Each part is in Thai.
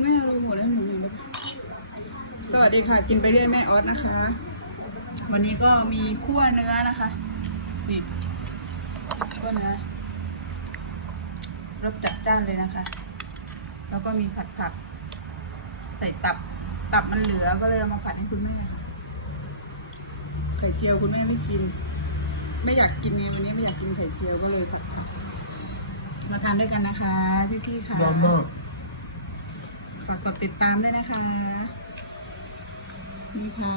แม่ลืมหมดแล้วหนูลืมสวัสดีค่ะ กินไปเรื่อยแม่ออสนะคะ วันนี้ก็มีคั่วเนื้อนะคะนี่คั่วเนื้อรสจัดจ้านเลยนะคะ แล้วก็มีผัดผัก ใส่ตับ ตับมันเหลือก็เลยเอามาผัดให้คุณแม่ไข่เจียวคุณแม่ไม่กิน ไม่อยากกินไงวันนี้ไม่อยากกินไข่เจียวก็เลยผัดผักมาทานด้วยกันนะคะพี่ๆค่ะร้อนมากฝากกดติดตามด้วยนะคะ นี่ค่ะ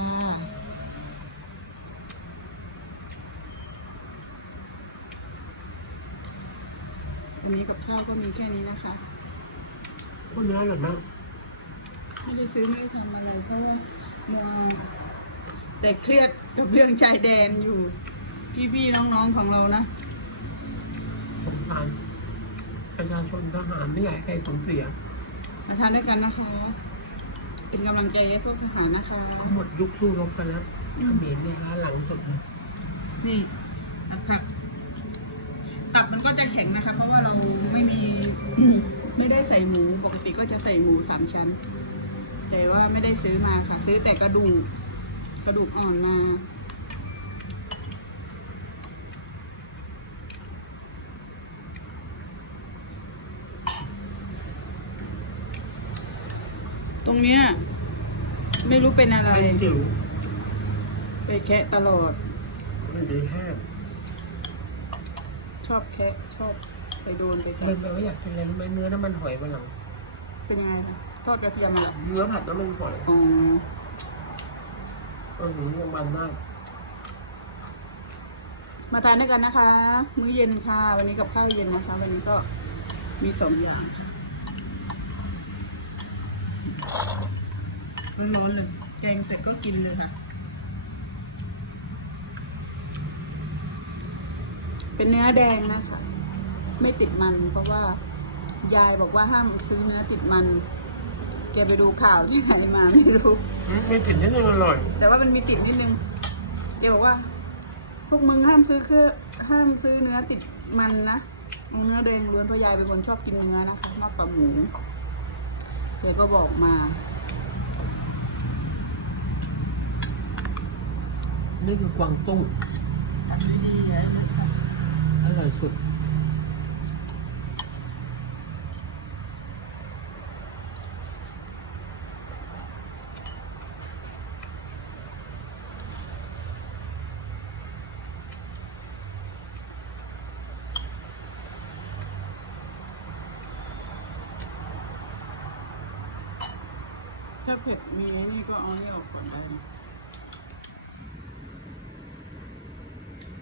วันนี้กับข้าวก็มีแค่นี้นะคะ คุณเนื้ออร่อยมากไม่ได้ซื้อไม่ได้ทำอะไรเพราะว่ามัวแต่เครียดกับเรื่องชายแดนอยู่ พี่ๆน้องๆของเรานะสงสารประชาชนทหารไม่อยากให้ใครสูญเสีย มาทานด้วยกันนะคะ เป็นกำลังใจให้พวกทหารนะคะ เขาหมดยุคสู้รบกันแล้วเขมรเนี่ยล้าหลังสุดเลยนี่ผัดผัก ตับมันก็จะแข็งนะคะ เพราะว่าเราไม่มี ไม่ได้ใส่หมู ปกติก็จะใส่หมูสามชั้น แต่ว่าไม่ได้ซื้อมาค่ะ ซื้อแต่กระดูก กระดูกอ่อนมา ต รงเนี้ยไม่รู้เป็นอะไร เป็นจิ๋วไปแคะตลอดไม่ได้แห้งชอบแคะชอบไปโดนไปเลแตะยแปลว่าอยากกินอะไรรู้ไหมเนื้อน้ำมันหอยวันหลังเป็นยังไงคะทอดกระเทียมเหรอเนื้อผัดน้ำมันหอยอ๋อเออหนูยังมันมากมาทานด้วยกันนะคะ มื้อเย็นค่ะ วันนี้กับข้าวเย็นนะคะ วันนี้ก็มีสองอย่างค่ะ ร้อนๆเลยแกงเสร็จก็กินเลยค่ะ เป็นเนื้อแดงนะคะ ไม่ติดมันเพราะว่า ยายบอกว่าห้ามซื้อเนื้อติดมันแกไปดูข่าวที่ไหนมาไม่รู้อืมไม่ติดนิดนึงอร่อย แต่ว่ามันมีติดนิดนึงแกบอกว่า พวกมึงห้ามซื้อเครื่องห้ามซื้อเนื้อติดมันนะเอาเนื้อแดงล้วนเพราะยายเป็นคนชอบกินเนื้อนะคะมากกว่าหมู แกก็บอกมา นี่คือกวางตุ้งทำดีๆเลยนะคะอร่อยสุดาเผ็ดมีไอ้นี่ก็เอานี่ออกก่อนได้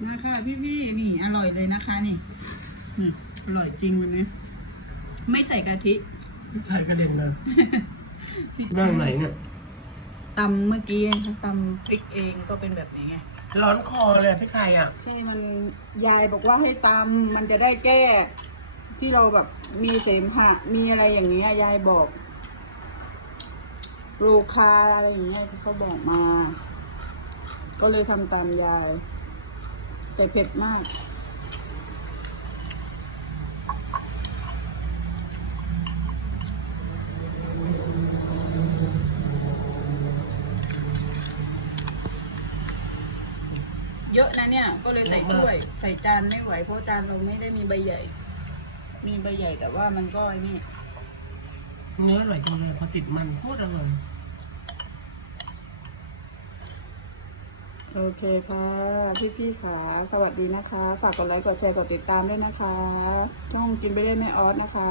นะคะพี่ๆนี่อร่อยเลยนะคะนี่อืมอร่อยจริงวันนี้ ไม่ใส่กะทิไทยกระเด็นเลยเรื่องไหนเนี่ยตำเมื่อกี้เองค่ะตำพริกเองก็เป็นแบบนี้ไงร้อนคอเลยอะพี่ไข่อะใช่มันยายบอกว่าให้ตำมันจะได้แก้ ที่เราแบบมีเสมหะมีอะไรอย่างเงี้ยยายบอก โรคาอะไรอย่างเงี้ยที่เขาบอกมา ก็เลยทำตามยาย แต่เผ็ดมาก เยอะนะเนี่ย ก็เลยใส่ถ้วย ใส่จานไม่ไหวเพราะจานเราไม่ได้มีใบใหญ่ มีใบใหญ่แต่ว่ามันก็อนี่ เนื้ออร่อยจังเลยพอติดมันโคตรอร่อยโอเคค่ะพี่พี่ๆค่ะสวัสดีนะคะ ฝากกดไลค์กดแชร์กดติดตามด้วยนะคะ ช่องกินไปได้แม่ออสนะคะ